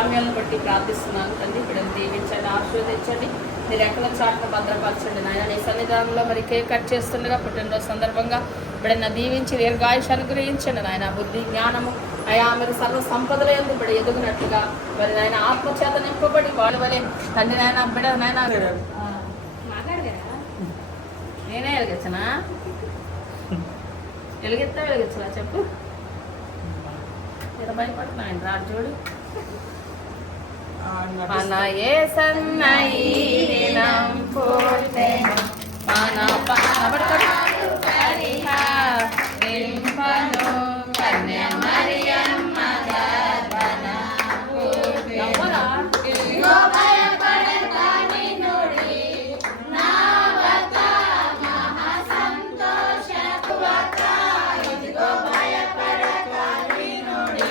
సామ్యాలను బట్టి ప్రార్థిస్తున్నాను తండ్రి. ఇక్కడ దీవించండి ఆశీర్వదించండి. మీరు ఎక్కడ చాటును భద్రపరచండి నాయన. నీ సన్నిధానంలో మరి కేక్ కట్ చేస్తుండగా పుట్టినరోజు సందర్భంగా బిడ్డన దీవించి దీర్ఘాయుష్ అనుగ్రహించండి నాయన. బుద్ధి జ్ఞానము అయా మీరు సర్వ సంపదల ఎందు ఇప్పుడు ఎదుగునట్లుగా మరి నాయన ఆత్మచేత నింపబడి వాళ్ళ వలె తండ్రి నాయన బిడ నాయన. నేనే వెలిగించనా వెలిగిస్తా వెలిగించలా చెప్పు. ఇలా భయపడుతున్నాయండి రాజోడు. చూడు మన ఏ సన్నయి దినం పుట్టెను మన పాపడు పరిహరింపను కన్య మరియమ్మ ఇదిగో భయపడక నిన్నుడి, నావత ఇదిగో భయపడక నిన్నుడి.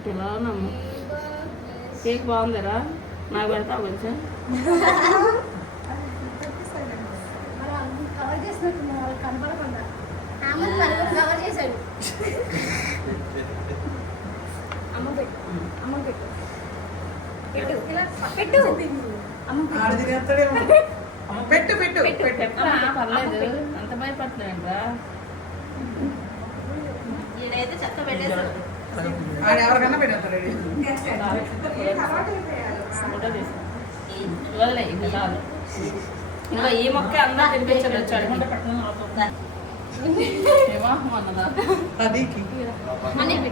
ఏం పిల్లనమ్మ కేక్ బాగుందిరా? నాకు పెడతావు కొంచెం? కవర్ చేసినట్టున్నా వాళ్ళు కనపడకుండా ఆమె ఎవరికన్నా పెట్టేస్తాడు ఫోటో తీసుకో వదిలే ఇంకా చాలు ఇంకా ఈ మొక్క అందరూ తినిపించండి వచ్చాడు వివాహం అన్నదా అదికి అన్నయ్య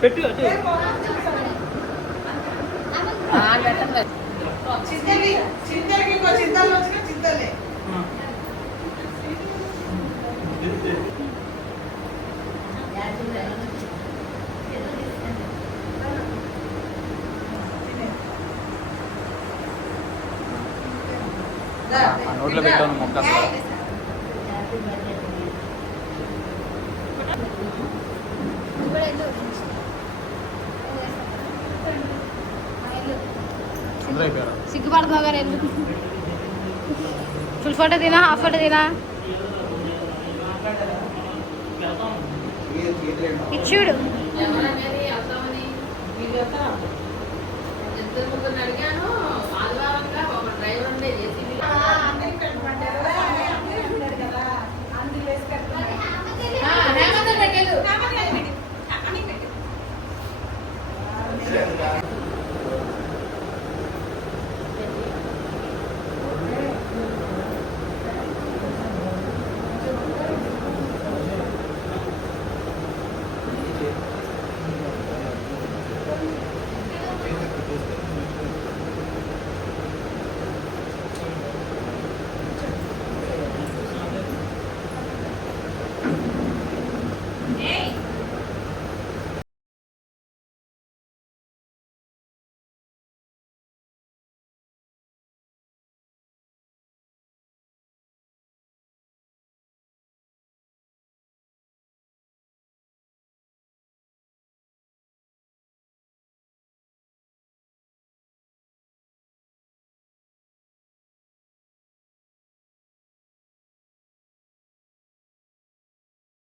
పెట్టు, చింతలకి ఇంకో చింతలు వచ్చిన చింతలే నోట్లో పెట్టాను మొక్క సిగ్గుపడుతున్నావు ఎందుకు? ఫుల్ ఫోటో తినా? హాఫ్ ఫోటో తినా? ఇచ్చుడు అడిగాను. Hey.